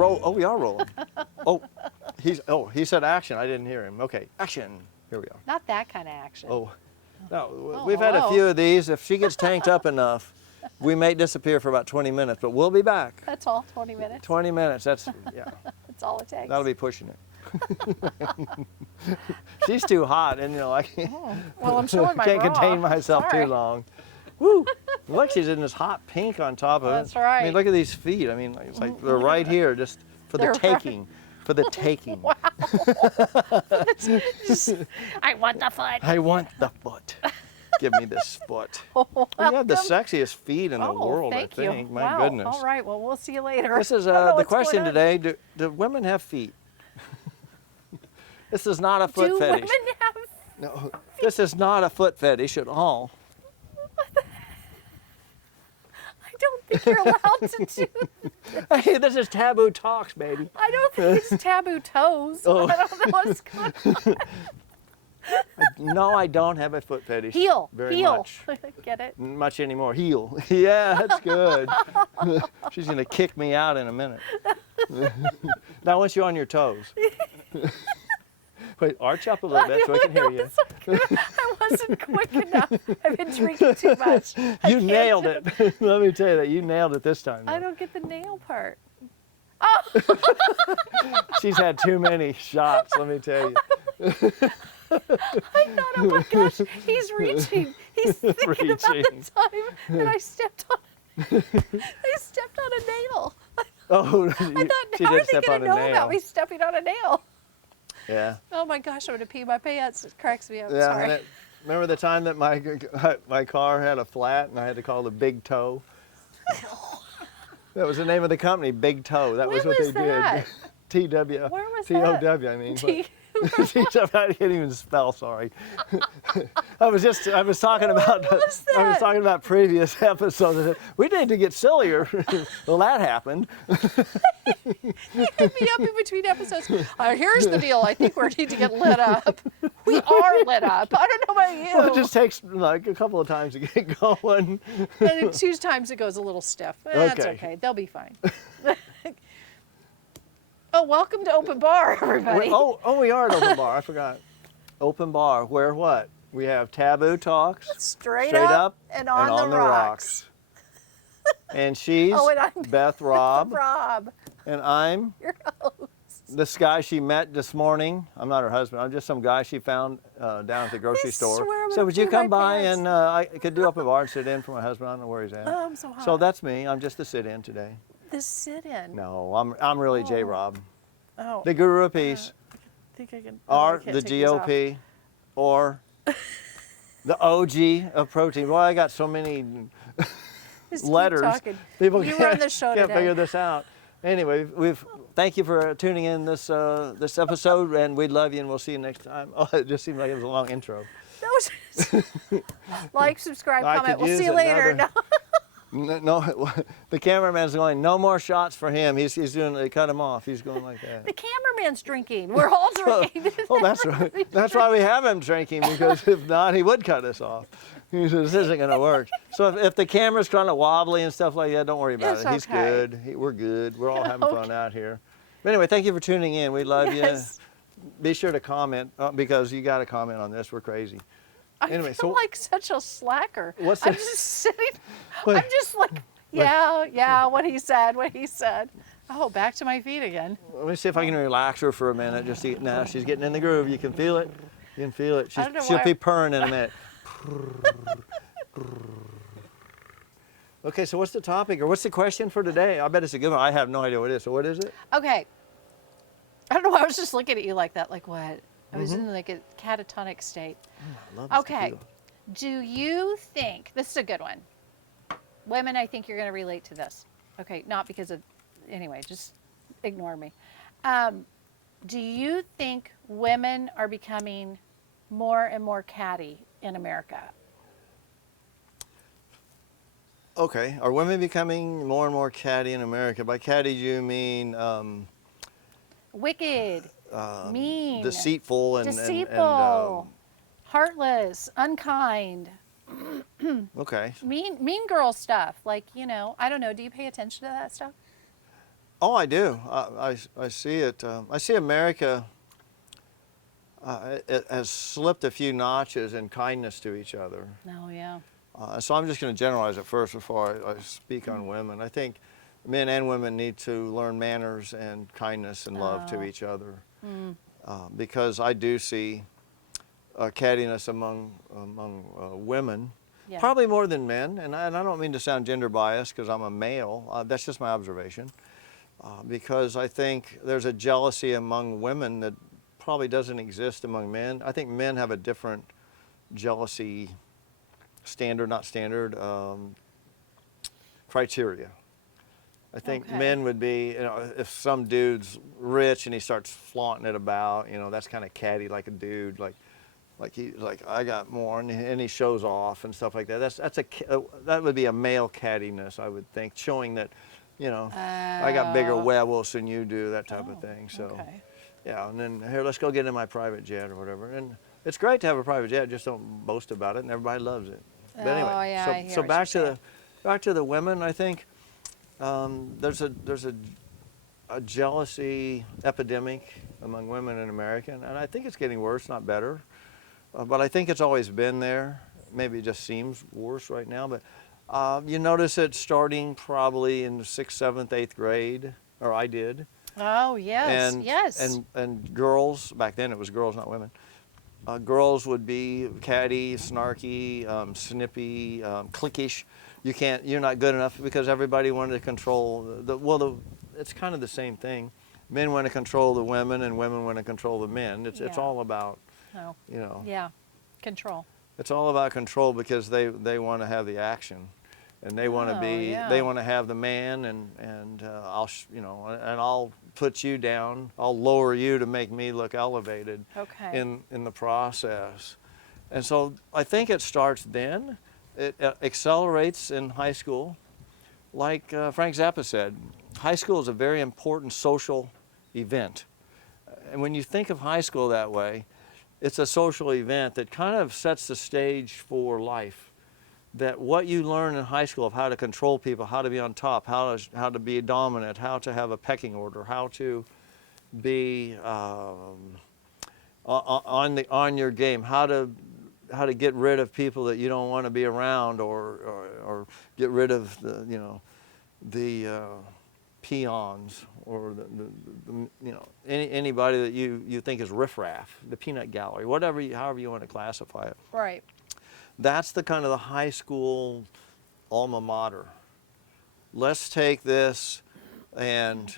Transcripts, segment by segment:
roll. Oh, we are rolling. Oh, he said action. I didn't hear him. Okay, action. Here we are. Not that kind of action. Oh, no, Oh, we've had a hello. few of these. If she gets tanked up enough, we may disappear for about 20 minutes, but we'll be back. That's all, 20 minutes. 20 minutes, that's, yeah. That's all it takes. That'll be pushing it. She's too hot, and I can't, Well, I'm showing my can't bra. contain myself Sorry. too long. Woo! Look, she's in this hot pink on top of it. That's right. I mean, look at these feet. I mean, it's like they're right here, just for the They're right. taking. For the taking. Wow. I want the foot. I want the foot. Give me this foot. You have the sexiest feet in the world, thank I think. you. My Wow. goodness. All right, well, we'll see you later. This is I don't know the what's question going on. today. Do women have feet? This is not a foot Do fetish. women have No, this is not a foot fetish at all. I don't think you're allowed to do Hey, this is taboo talks, baby. I don't think it's taboo toes. Oh. I don't know what's going on. No, I don't have a foot fetish. Heel. Very heel. much. Get it? Much anymore. Heel. Yeah, that's good. She's gonna kick me out in a minute. Now, once you're on your toes. Wait, arch up a little bit so we can hear you. I wasn't quick enough. I've been drinking too much. I You can't nailed do it. Let me tell you that. You nailed it this time. I though. don't get the nail part. She's had too many shots, let me tell you. I thought, oh my gosh, he's reaching. He's thinking about the Reaching. time that I stepped on. I stepped on a nail. Oh, I thought, she how did are they step going on to a know nail. about me stepping on a nail? Yeah. Oh my gosh, I'm going to pee my pants. It cracks me up. Yeah. Sorry. And remember the time that my car had a flat and I had to call the Big Toe? That was the name of the company, Big Toe. That was When what was they that? did. TW. Where was TOW, I mean. T- I can't even spell, sorry. I was talking about was I was that? talking about previous episodes. We need to get sillier. Well, that happened. Hit me up in between episodes. Here's the deal. I think we need to get lit up. We are lit up. I don't know about you. Well, it just takes like a couple of times to get going. And 2 times it goes a little stiff. That's Okay. okay. They'll be fine. Oh, welcome to Open Bar, everybody. We are at Open Bar. I forgot. Open Bar, where what? We have taboo talks, Straight up and on the rocks. And she's Oh, and I'm Beth Robb, Rob, and I'm your host. this guy she met this morning. I'm not her husband. I'm just some guy she found down at the grocery I store. swear I'm So gonna would you pee my come by pants. and I could do Open Bar and sit in for my husband. I don't know where he's at. Oh, I'm so hot. So that's me. I'm just the sit-in today. The sit-in. No, I'm really J. Rob, Oh, the Guru of Peace, I think I can. oh, I or can't the take these off. GOP, or the OG of protein. Well, I got so many Just keep letters. talking. People You can't, run the show can't today. figure this out. Anyway, thank you for tuning in this episode, and we love you, and we'll see you next time. Oh, it just seemed like it was a long intro. That was like, subscribe, I comment. could We'll see use you later. another- No, the cameraman's going, no more shots for him. He's doing, they cut him off. He's going like that. The cameraman's drinking. We're all drinking. Oh, that's right. That's why we have him drinking, because if not, he would cut us off. He says, this isn't going to work. So if the camera's kind of wobbly and stuff like that, don't worry about It's it. He's okay. good. We're good. We're all having fun Okay. out here. But anyway, thank you for tuning in. We love Yes. you. Be sure to comment, because you got to comment on this. We're crazy. Anyway, I feel so- like such a slacker. What's I'm the- just sitting. Wait. I'm just like, yeah, what he said. Oh, back to my feet again. Let me see if I can relax her for a minute. Now she's getting in the groove. You can feel it. You can feel it. I don't know She'll why- be purring in a minute. Okay, so what's the topic, or what's the question for today? I bet it's a good one. I have no idea what it is. So what is it? Okay. I don't know. I was just looking at you like that. Like what? I was Mm-hmm. in like a catatonic state. I love this Okay. tequila. Do you think, this is a good one. Women, I think you're going to relate to this. Okay, not because of, anyway, just ignore me. Do you think women are becoming more and more catty in America? Okay, are women becoming more and more catty in America? By catty, you mean Wicked, mean, deceitful and deceitful, heartless, unkind, okay. mean girl stuff. Like, I don't know. Do you pay attention to that stuff? Oh, I do. I see it. I see America it has slipped a few notches in kindness to each other. Oh, yeah. So I'm just going to generalize it first before I speak on women. I think men and women need to learn manners and kindness and love to Oh. each other. Because I do see cattiness among women, Yeah. probably more than men. And I don't mean to sound gender biased because I'm a male. That's just my observation. Because I think there's a jealousy among women that probably doesn't exist among men. I think men have a different jealousy criteria. I think Okay. men would be, you know, if some dude's rich and he starts flaunting it about, you know, that's kind of catty, like a dude, like I got more, and he shows off and stuff like that. That would be a male cattiness, I would think, showing that, you know, I got bigger werewolves than you do, that type of thing. So, Okay. yeah, and then here, let's go get in my private jet or whatever. And it's great to have a private jet, just don't boast about it, and everybody loves it. But anyway, Oh, yeah, I hear so what back you're to the women. I think there's a jealousy epidemic among women in America, and I think it's getting worse, not better. But I think it's always been there. Maybe it just seems worse right now. But you notice it starting probably in the 6th, 7th, 8th grade, or I did. Oh, yes, And, yes. and girls, back then it was girls, not women. Girls would be catty, snarky, snippy, cliquish. You're not good enough because everybody wanted to control it's kind of the same thing. Men want to control the women and women want to control the men. It's Yeah. all about, Oh, you know, yeah. Control. it's all about control because they want to have the action. And they want to be, yeah. they want to have the man, and I'll put you down. I'll lower you to make me look elevated. Okay. In the process, and so I think it starts then. It accelerates in high school, like Frank Zappa said. High school is a very important social event, and when you think of high school that way, it's a social event that kind of sets the stage for life. That what you learn in high school of how to control people, how to be on top, how to be dominant, how to have a pecking order, how to be on your game, how to get rid of people that you don't want to be around, or get rid of the peons, or anybody that you think is riffraff, the peanut gallery, however you want to classify it. Right. That's the kind of the high school alma mater. Let's take this and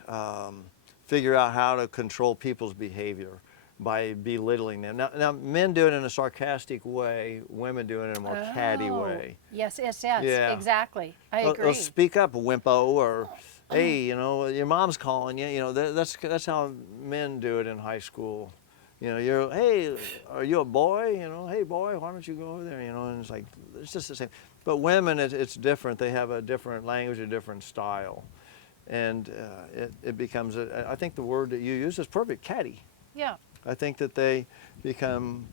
figure out how to control people's behavior by belittling them. Now, men do it in a sarcastic way, women do it in a more catty way. Yes, yes, Yeah. exactly. I agree. Speak up, wimpo, or hey, your mom's calling you. That's how men do it in high school. Hey, are you a boy? Hey boy, why don't you go over there? And it's like, it's just the same. But women, it's different. They have a different language, a different style. And it becomes, I think the word that you use is perfect, catty. Yeah. I think that they become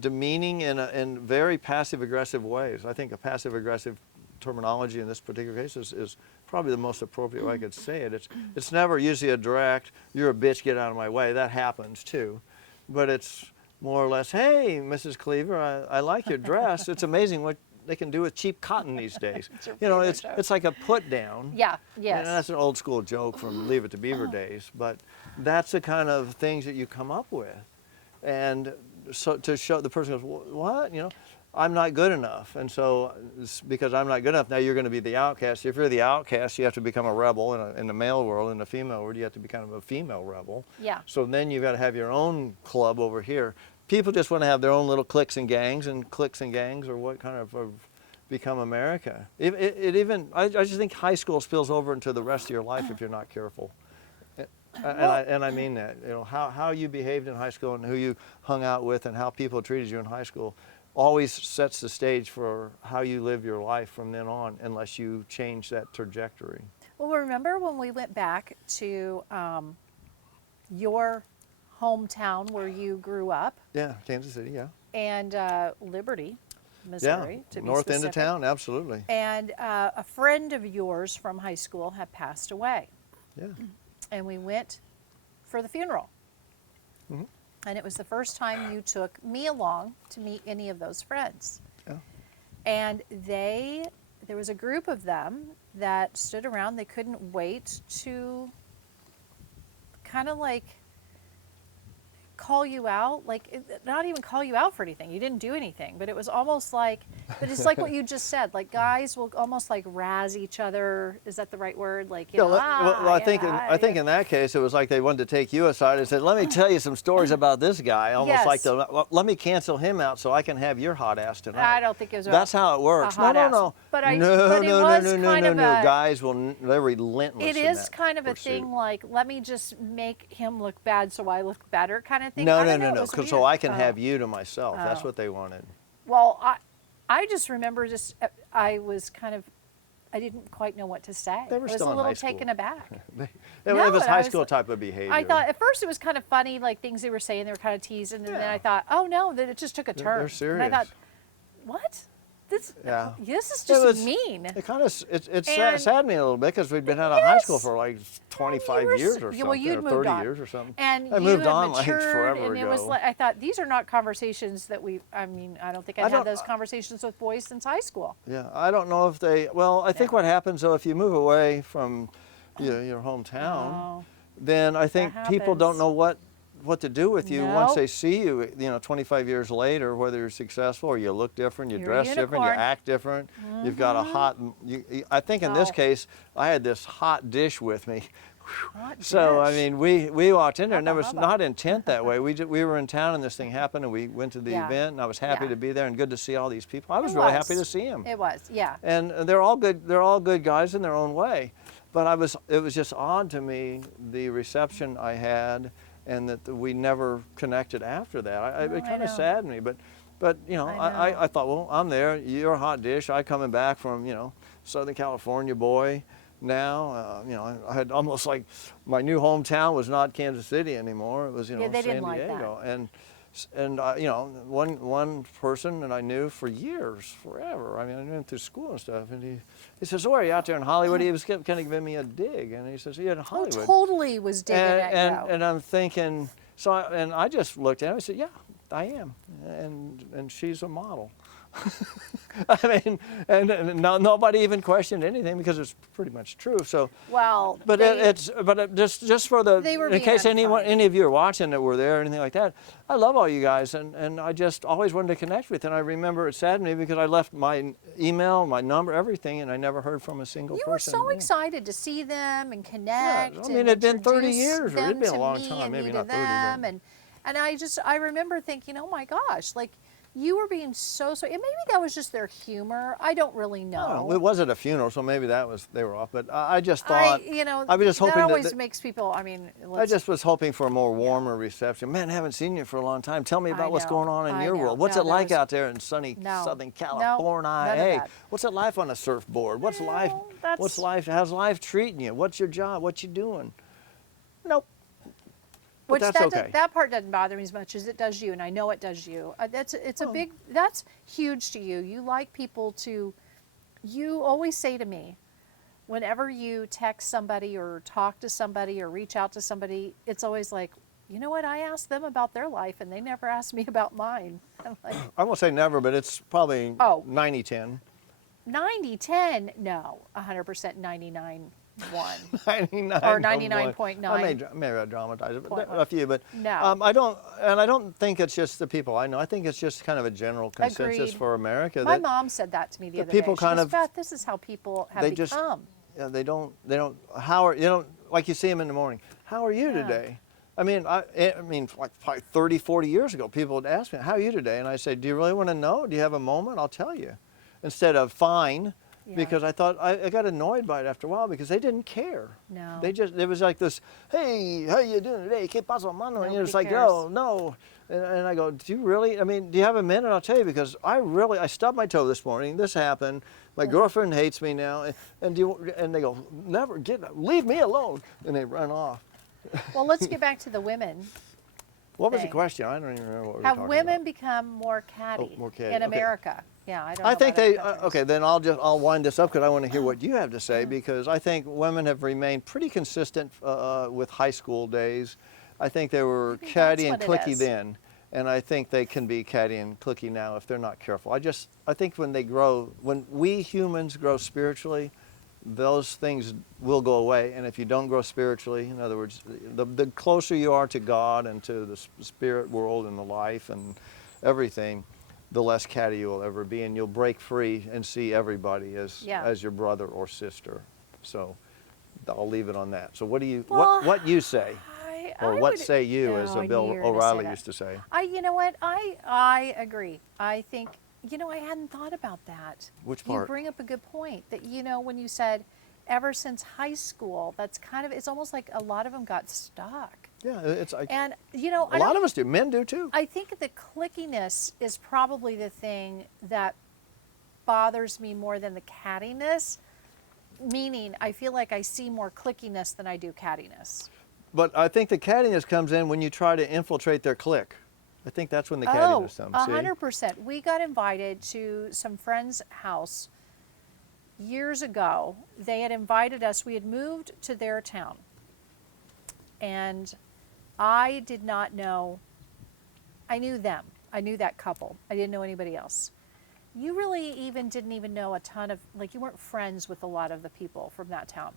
demeaning in very passive-aggressive ways. I think a passive-aggressive terminology in this particular case is probably the most appropriate way I could say it. It's never usually a direct, you're a bitch, get out of my way. That happens too. But it's more or less, hey, Mrs. Cleaver, I like your dress. It's amazing what they can do with cheap cotton these days. It's like a put down. Yeah, yes. And that's an old school joke from Leave It to Beaver days, but that's the kind of things that you come up with. And so to show, the person goes, what? I'm not good enough. And so because I'm not good enough, now you're going to be the outcast. If you're the outcast, you have to become a rebel in the male world. In the female world, you have to be kind of a female rebel. Yeah. So then you've got to have your own club over here. People just want to have their own little cliques and gangs are what kind of become America. I just think high school spills over into the rest of your life if you're not careful. And I mean that. How you behaved in high school and who you hung out with and how people treated you in high school always sets the stage for how you live your life from then on, unless you change that trajectory. Well, remember when we went back to your hometown where you grew up? Yeah, Kansas City, yeah. And Liberty. Missouri, to be north end of specific. town, absolutely. And a friend of yours from high school had passed away. Yeah. And we went for the funeral. Mhm. And it was the first time you took me along to meet any of those friends. Yeah. And there was a group of them that stood around. They couldn't wait to kind of like call you out, like not even call you out for anything. You didn't do anything, but it was almost like, but it's like what you just said. Like guys will almost like razz each other. Is that the right word? Like, you know, Well, I think in that case it was like they wanted to take you aside and said, "Let me tell you some stories about this guy." Almost like Yes. let me cancel him out so I can have your hot ass tonight. I don't think it was. That's how it works. a hot ass. No. But no, it no, was no. kind of a- Guys they're relentless. It in is that kind of a pursuit. thing like, let me just make him look bad so I look better kind of thing. No, I don't know, it was so weird. I can Oh. have you to myself. That's Oh. what they wanted. Well, I just remember I was kind of, I didn't quite know what to say. They were I was still a in little high school. taken aback. It No, was and I high was- school type of behavior. I thought at first it was kind of funny, like things they were saying, they were kind of teasing, and then I thought, oh no, that it just took a turn. they're serious. And I thought, what? This is It just was- mean. It kind of it And- saddened me a little bit because we'd been out of high school Yes. for like 25 You were years s- or yeah, something, well, you'd or moved 30 on. years or something. And I you moved had on like matured, forever and it was ago. like, I thought, these are not conversations that I don't think I'd had those conversations with boys since high school. Yeah, I don't know if they. Well, I think what happens though, if you move away from your hometown, Oh. then I think people don't happens. know what to do with you once Nope. they see you. 25 years later, whether you're successful or you look different, you You're a dress different, you unicorn. act different. You've got a hot. I think in this Oh. case, I had this hot dish with me. Hot So I dish. mean, we walked in there, and there was Hubba. not intent that way. We were in town, and this thing happened, and we went to the Yeah. event, and I was happy Yeah. to be there, and good to see all these people. I was It really happy to see them. It was, yeah. And they're all good. They're all good guys in their own way. But it was just odd to me the reception I had, and that we never connected after that. No, It I kind of know. saddened me. But I know. I thought, well, I'm there. You're a hot dish. I coming back from Southern California boy. Now, I had almost like my new hometown was not Kansas City anymore. It was they San didn't like that. Diego. And one person that I knew for years, forever. I mean, I knew him through school and stuff. And he says, "Oh, are you out there in Hollywood?" He was kind of giving me a dig, and he says, "Yeah, in Oh, Hollywood." totally was digging at you. And I'm thinking, I just looked at him. I said, "Yeah, I am," and she's a model. I mean, and nobody even questioned anything because it's pretty much true. So. Well, But just for the They were in being case unfunny. any of you are watching that were there or anything like that, I love all you guys and I just always wanted to connect with you. And I remember it saddened me because I left my email, my number, everything, and I never heard from a single you were person. so Yeah. excited to see them and connect. I mean, and it'd been 30 introduce years, or it'd them been a to long me time, and maybe me not to 30, but- them, and I remember thinking, oh my gosh, like you were being so. And maybe that was just their humor. I don't really know. It was at a funeral, so maybe they were off. But I just thought I was just hoping that always that makes people. I mean, I just was hoping for a more warmer reception. Man, haven't seen you for a long time. Tell me I about what's know, going on in I your know. world. What's No, it that like was- out there in sunny No. Southern No, California? none of Hey, that. what's it life on a surfboard? What's life? that's- What's life? How's life treating you? What's your job? What you doing? Nope. But that's okay. That part doesn't bother me as much as it does you, and I know it does you. That's huge to you. You like people to. You always say to me, whenever you text somebody or talk to somebody or reach out to somebody, it's always like, you know what? I asked them about their life, and they never asked me about mine. I'm like, I won't say never, but it's probably Oh. 90-10. 90-10, no, 100% 99-1. 99 Or to 99.9. Maybe I dramatize it, but Point a few. But No. I don't think it's just the people I know. I think it's just kind of a general consensus Agreed. for America. My that, mom said that to me the the other people day. She kind goes, of- Beth, this is how people have they just- become. Yeah, they don't. Like you see them in the morning. How are you Yeah. today? I mean, like probably 30, 40 years ago, people would ask me, "How are you today?" And I say, "Do you really want to know? Do you have a moment? I'll tell you." Instead of fine, Yeah. because I thought I got annoyed by it after a while because they didn't care. No. It was like this, "Hey, how you doing today? ¿Qué pasó, mano?" And it's Nobody like, cares. "Oh, no." And I go, "Do you really? I mean, do you have a minute? I'll tell you because I stubbed my toe this morning. This happened. My girlfriend hates me now." And they go, "Leave me alone." And they run off. Well, let's get back to the women. What was the thing. question? I don't even remember what we were Have talking women about. become more catty, Oh, more catty, in okay. America? Yeah, I don't know I think about other they, countries. okay, then I'll wind this up because I want to hear what you have to say, because I think women have remained pretty consistent with high school days. I think they were Maybe catty and that's what it cliquey is. then, and I think they can be catty and cliquey now if they're not careful. I think when they grow, when we humans grow spiritually, those things will go away. And if you don't grow spiritually, in other words, the closer you are to God and to the spirit world and the life and everything, the less catty you will ever be, and you'll break free and see everybody as your brother or sister. So I'll leave it on that. So what do you Well, what you say, or I what would, say you, as oh, I knew Bill you were gonna say O'Reilly that. used to say? You know what? I agree. I think, I hadn't thought about that. Which You part? bring up a good point that, when you said ever since high school, that's kind of, it's almost like a lot of them got stuck. Yeah, it's like And, a lot of us do. Men do too. I think the clickiness is probably the thing that bothers me more than the cattiness. Meaning, I feel like I see more clickiness than I do cattiness. But I think the cattiness comes in when you try to infiltrate their clique. I think that's when the cattiness comes. See? 100%. We got invited to some friend's house years ago. They had invited us. We had moved to their town. And I did not know. I knew them. I knew that couple. I didn't know anybody else. You really didn't even know a ton of, you weren't friends with a lot of the people from that town.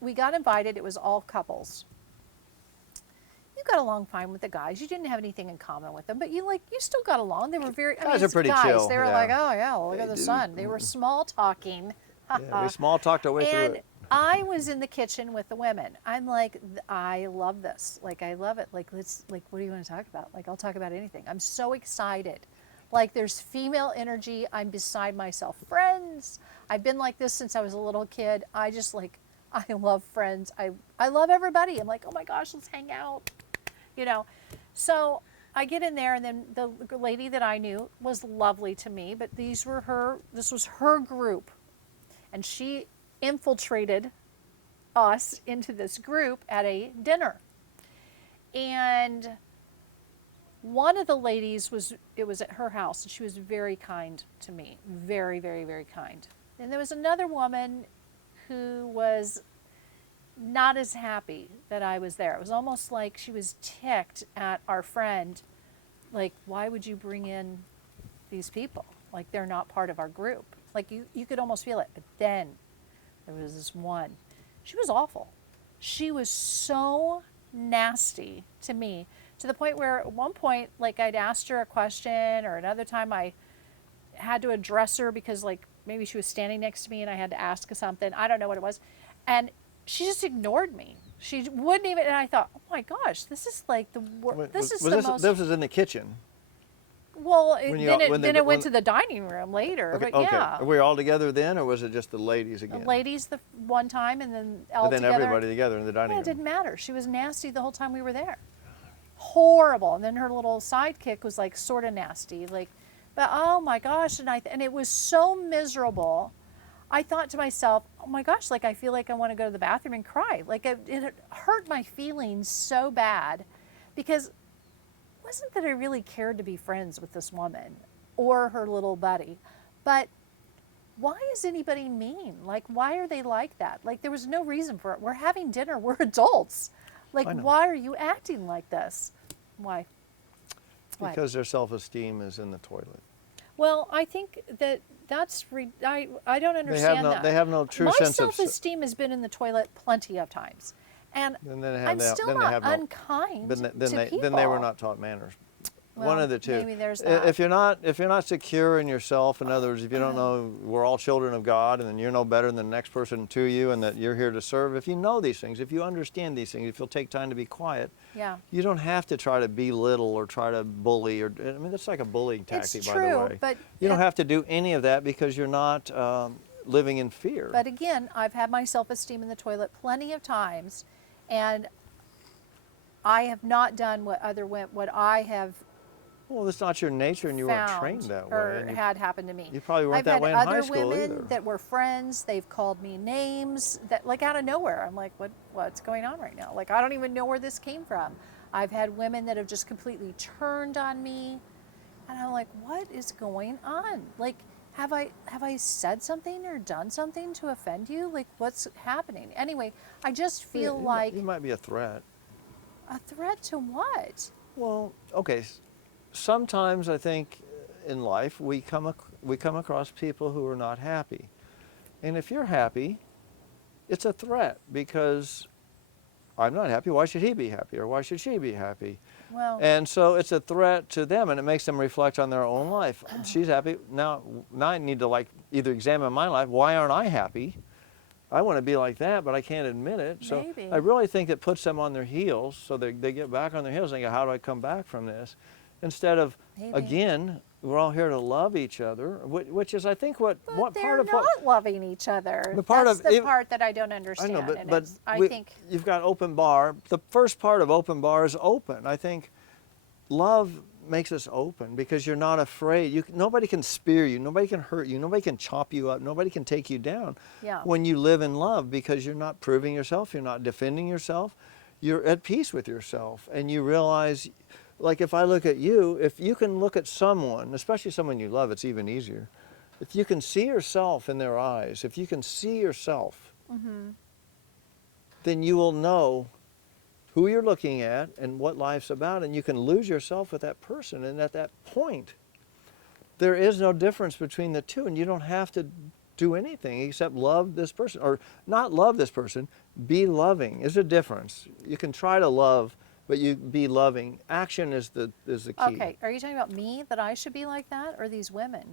We got invited. It was all couples. You got along fine with the guys. You didn't have anything in common with them, but you still got along. They were very, Guys are pretty guys. chill, They were yeah. like, oh yeah, look They at the do. sun. They were small talking. Yeah, we small talked our way through And it. I was in the kitchen with the women. I'm like, I love this. I love it. What do you want to talk about? I'll talk about anything. I'm so excited. There's female energy. I'm beside myself. Friends. I've been like this since I was a little kid. I love friends. I love everybody. I'm like, oh my gosh, let's hang out. So I get in there, and then the lady that I knew was lovely to me, but this was her group. And she infiltrated us into this group at a dinner. And one of the ladies it was at her house, and she was very kind to me. Very, very, very kind. And there was another woman who was not as happy that I was there. It was almost like she was ticked at our friend. Why would you bring in these people? They're not part of our group. You could almost feel it. But then there was this one. She was awful. She was so nasty to me, to the point where at one point, I'd asked her a question, or another time I had to address her because maybe she was standing next to me and I had to ask her something. I don't know what it was. And she just ignored me. She wouldn't even, and I thought, oh my gosh, this is the worst. This was in the kitchen. Well, When then it went to the dining room later. Okay, But yeah. Are we all together then, or was it just the ladies again? The ladies the one time, and then all And then together. everybody together in the dining Yeah, room. it didn't matter. She was nasty the whole time we were there. Horrible. And then her little sidekick was sort of nasty. But oh my gosh, and it was so miserable. I thought to myself, oh my gosh, I feel like I want to go to the bathroom and cry. It hurt my feelings so bad, because it wasn't that I really cared to be friends with this woman or her little buddy, but why is anybody mean? Why are they like that? There was no reason for it. We're having dinner. We're adults. I know. Why are you acting like this? Why? Why? Because their self-esteem is in the toilet. Well, I think I don't understand that. They have no true My sense of. self-esteem has been in the toilet plenty of times, and Then they have I'm no- still then they not have no- unkind Then to people. they were not taught manners. One Well, of the two. maybe there's I- that. If you're not secure in yourself, in other words, if you don't know we're all children of God, and then you're no better than the next person to you, and that you're here to serve. If you know these things, if you understand these things, if you'll take time to be quiet, Yeah. you don't have to try to belittle or try to bully. That's like a bullying It's tactic, by true, the way. but You don't have to do any of that because you're not living in fear. But again, I've had my self-esteem in the toilet plenty of times, and I have not done what I have Well, that's not your nature, and you weren't found trained that way. or and you- had happened to me. you probably weren't I've that had way in other high school women either. that were friends. They've called me names that out of nowhere. I'm like, what's going on right now? I don't even know where this came from. I've had women that have just completely turned on me. And I'm like, what is going on? Like, have I said something or done something to offend you? Like, what's happening? Anyway, I just feel like You might be a threat. a threat to what? Well, okay. Sometimes I think in life we come across people who are not happy, and if you're happy, it's a threat because I'm not happy. Why should he be happy, or why should she be happy? Well, And so it's a threat to them, and it makes them reflect on their own life. She's happy now. Now I need to like either examine my life. Why aren't I happy? I want to be like that, but I can't admit it. So maybe. I really think it puts them on their heels, so they get back on their heels and go, how do I come back from this? Instead of, Maybe. again, we're all here to love each other, which is, I think, But what they're part of not what... loving each other. The part That's of- the even- part that I don't I understand. know, and but it's- I we- think you've got open bar. The first part of open bar is open. I think love makes us open because you're not afraid. Nobody can spear you. Nobody can hurt you. Nobody can chop you up. Nobody can take you down Yeah. when you live in love because you're not proving yourself. You're not defending yourself. You're at peace with yourself. And you realize, like if I look at you, if you can look at someone, especially someone you love, it's even easier. If you can see yourself in their eyes, if you can see yourself, then you will know who you're looking at and what life's about, and you can lose yourself with that person. And at that point, there is no difference between the two, and you don't have to do anything except love this person, or not love this person, be loving. Is a difference. You can try to love, but you be loving. Action is the key. okay. Are you talking about me, that I should be like that, or these women?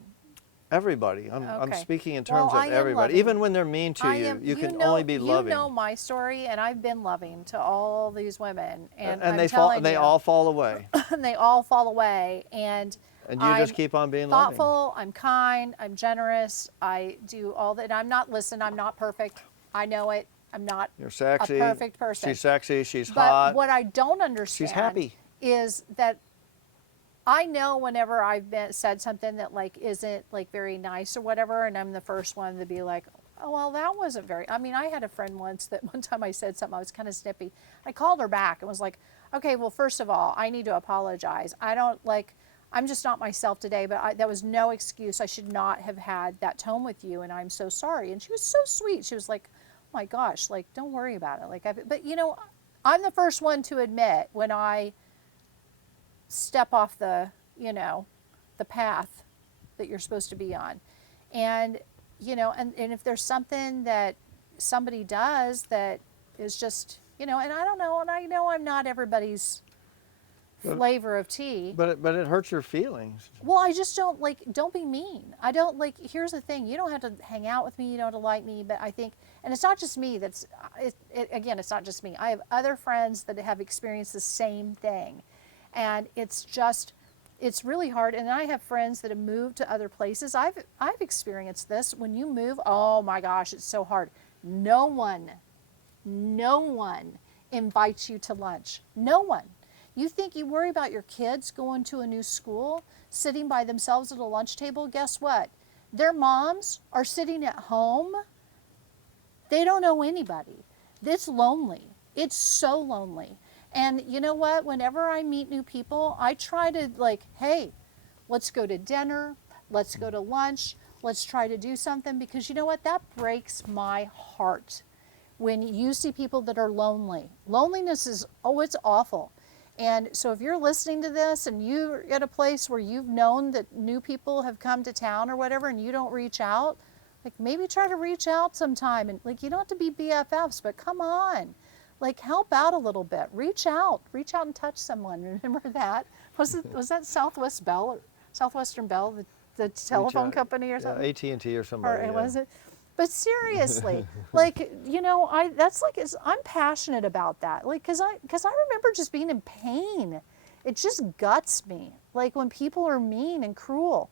Everybody. I'm Okay. speaking in Well, terms I of am everybody. loving. Even when they're mean to you, you can only be loving. You know my story, and I've been loving to all these women, and I'm they telling you, all fall away. and they all fall away. And And you I'm just keep on being loving. thoughtful. I'm kind. I'm generous. I do all that. And I'm not. Listen, I'm not perfect. I know it. I'm not You're sexy. a perfect person. She's sexy. She's But hot. what I don't understand happy. is that I know whenever I've said something that like isn't like very nice or whatever, and I'm the first one to be like, oh well, that wasn't very. I mean, I had a friend once that one time I said something, I was kind of snippy. I called her back and was like, okay, well, first of all, I need to apologize. I don't like. I'm just not myself today, but that was no excuse. I should not have had that tone with you, and I'm so sorry. And she was so sweet. She was like, oh my gosh, like don't worry about it. Like, but you know, I'm the first one to admit when I step off the, you know, the path that you're supposed to be on. And, you know, and if there's something that somebody does that is just, you know, and I don't know, and I know I'm not everybody's flavor of tea. But it hurts your feelings. Well, I just don't like, don't be mean. I don't like, here's the thing, you don't have to hang out with me, you don't have to like me, but I think, and it's not just me that's, again, it's not just me. I have other friends that have experienced the same thing. And it's just, it's really hard. And I have friends that have moved to other places. I've experienced this. When you move, oh my gosh, it's so hard. No one invites you to lunch. No one. You think you worry about your kids going to a new school, sitting by themselves at a lunch table? Guess what? Their moms are sitting at home. They don't know anybody. It's lonely. It's so lonely. And you know what? Whenever I meet new people, I try to like, hey, let's go to dinner. Let's go to lunch. Let's try to do something, because you know what? That breaks my heart when you see people that are lonely. Loneliness is, oh, it's awful. And so if you're listening to this and you're at a place where you've known that new people have come to town or whatever, and you don't reach out, like maybe try to reach out sometime. And like, you don't have to be BFFs, but come on. Like, help out a little bit. Reach out and touch someone. Remember that? Was that Southwest Bell or Southwestern Bell, the telephone company or something? AT&T or somebody. Or yeah. was it? But seriously, like, you know, that's like, I'm passionate about that. Like, cause I remember just being in pain. It just guts me. Like when people are mean and cruel,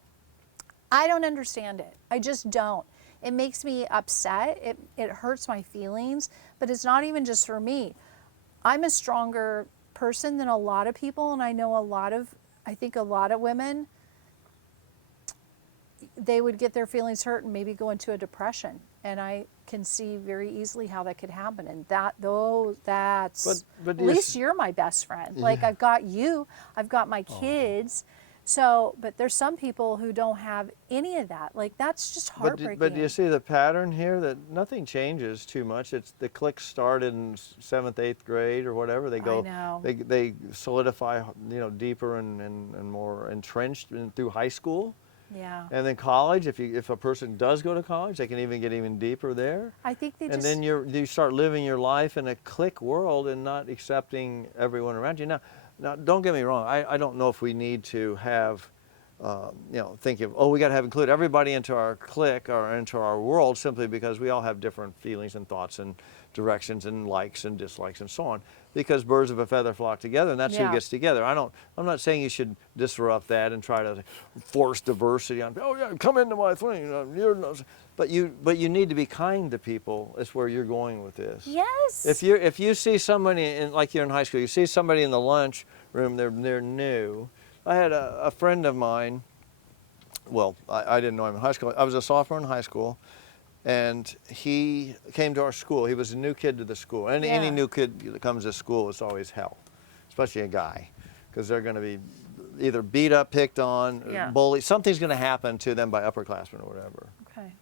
I don't understand it. I just don't. It makes me upset. It hurts my feelings, but it's not even just for me. I'm a stronger person than a lot of people, and I know I think a lot of women, they would get their feelings hurt and maybe go into a depression. and I can see very easily how that could happen. And that's But at do you least s- you're my best friend. Like I've got you, I've got my kids. So, but there's some people who don't have any of that. Like that's just heartbreaking. But do you see the pattern here that nothing changes too much? It's the cliques started in 7th, 8th grade or whatever. They go, know. they solidify, deeper and more entrenched through high school. Yeah. And then college, if a person does go to college, they can even get even deeper there. I think they And just. then you start living your life in a clique world and not accepting everyone around you. Now don't get me wrong. I don't know if we need to have, think of, we got to have include everybody into our clique or into our world simply because we all have different feelings and thoughts and directions and likes and dislikes and so on. Because birds of a feather flock together, and that's Yeah. who gets together. I'm not saying you should disrupt that and try to force diversity on. Oh yeah, come into my thing. But you need to be kind to people. Is where you're going with this. Yes. If you see somebody like you're in high school, you see somebody in the lunch room, they're new. I had a friend of mine. Well, I didn't know him in high school. I was a sophomore in high school. And he came to our school. He was a new kid to the school. Any Yeah. new kid that comes to school, it's always hell, especially a guy, because they're going to be either beat up, picked on, Yeah. bullied. Something's going to happen to them by upperclassmen or whatever. Okay.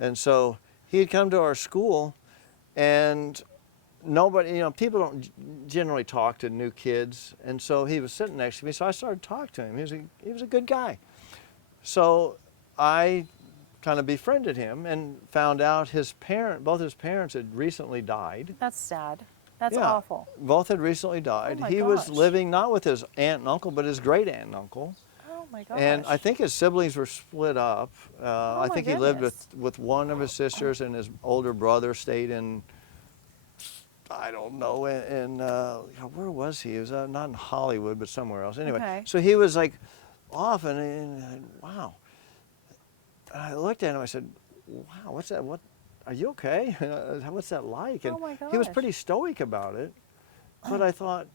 And so he had come to our school, and nobody, people don't generally talk to new kids. And so he was sitting next to me, so I started talking to him. He was a good guy. So I kind of befriended him and found out both his parents had recently died. That's sad. That's Yeah, awful. Both had recently died. my He was gosh. living not with his aunt and uncle, but his great aunt and uncle. Oh my gosh. And I think his siblings were split up. I my think he lived goodness. with one of his sisters, and his older brother stayed in, I don't know, where was he? He was not in Hollywood, but somewhere else. Anyway, Okay. so he was like off, and wow. I looked at him, I said, wow, what's that? Are you okay? What's that like? And Oh my he was gosh. pretty stoic about it. But I thought,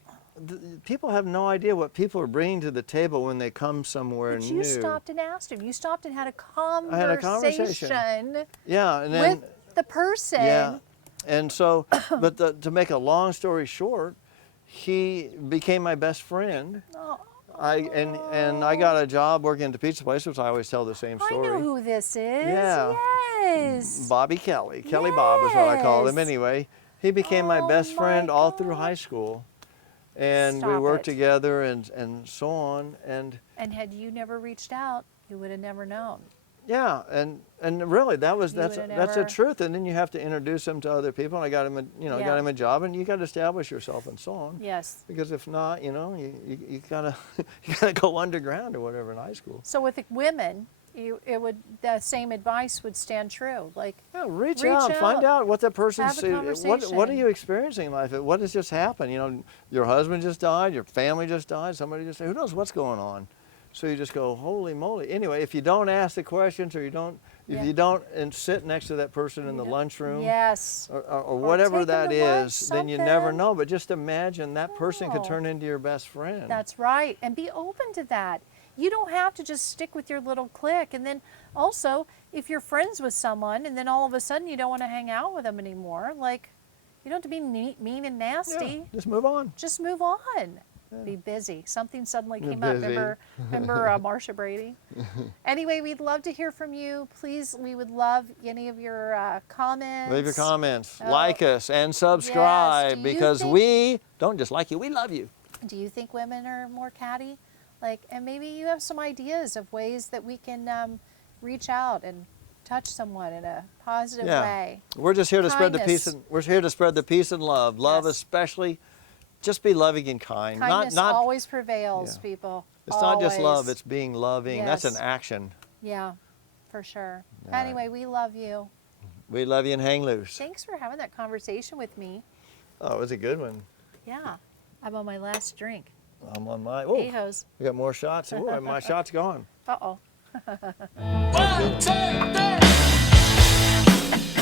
people have no idea what people are bringing to the table when they come somewhere But new. you stopped and asked him. You stopped and had a conversation, I had a conversation. Yeah, and then with the person. yeah, and so, but to make a long story short, he became my best friend. Oh, And I got a job working at the pizza place, which I always tell the same I story. know who this is. Yeah. Yes. Bobby Kelly. Kelly Bob is what I call him Yes. anyway. He became my Oh best my friend all through high gosh. school. And we Stop worked it. together and so on. And And had you never reached out, you would have never known. yeah, and really that's would've that's the never- truth. And then you have to introduce him to other people. And I got him Yeah. got him a job, and you got to establish yourself and so on. Yes. Because if not, you gotta you gotta go underground or whatever in high school. So with the women, the same advice would stand true. Like, Yeah, reach Reach out, find out. out what that person's. Have a What are conversation. you experiencing in life? What has just happened? Your husband just died, your family just died, somebody just. Who knows what's going on? So you just go, holy moly. Anyway, if you don't ask the questions, or Yeah. if you don't and sit next to that person in the Yeah. lunchroom, yes. or whatever take 'em that to lunch, is, then you never something. know. But just imagine that person could No. turn into your best friend. That's right. And be open to that. You don't have to just stick with your little clique. And then also, if you're friends with someone and then all of a sudden you don't want to hang out with them anymore, like, you don't have to be mean and nasty. Yeah, just move on. Just move on. Be busy. Something suddenly You're came up. busy. Remember Marsha Brady? Anyway, we'd love to hear from you. Please, we would love any of your comments. Leave your comments, Oh. like us, and subscribe, Do you because think- we don't just like you, we love you. Do you think women are more catty? And maybe you have some ideas of ways that we can reach out and touch someone in a positive way. We're just here to spread the peace, Kindness. and we're here to spread the peace and love. Love, Yes. especially. Just be loving and kind. Kindness not always prevails, yeah. people. It's not just love, Always. it's being loving. That's an Yes. action. Yeah, for sure. All right. Anyway, we love you. We love you and hang loose. Thanks for having that conversation with me. Oh, it was a good one. Yeah, I'm on my last drink. I'm on my. Hey, Oh, hos. we got more shots. Oh, my shot's gone. Uh-oh. 1, 2, 3.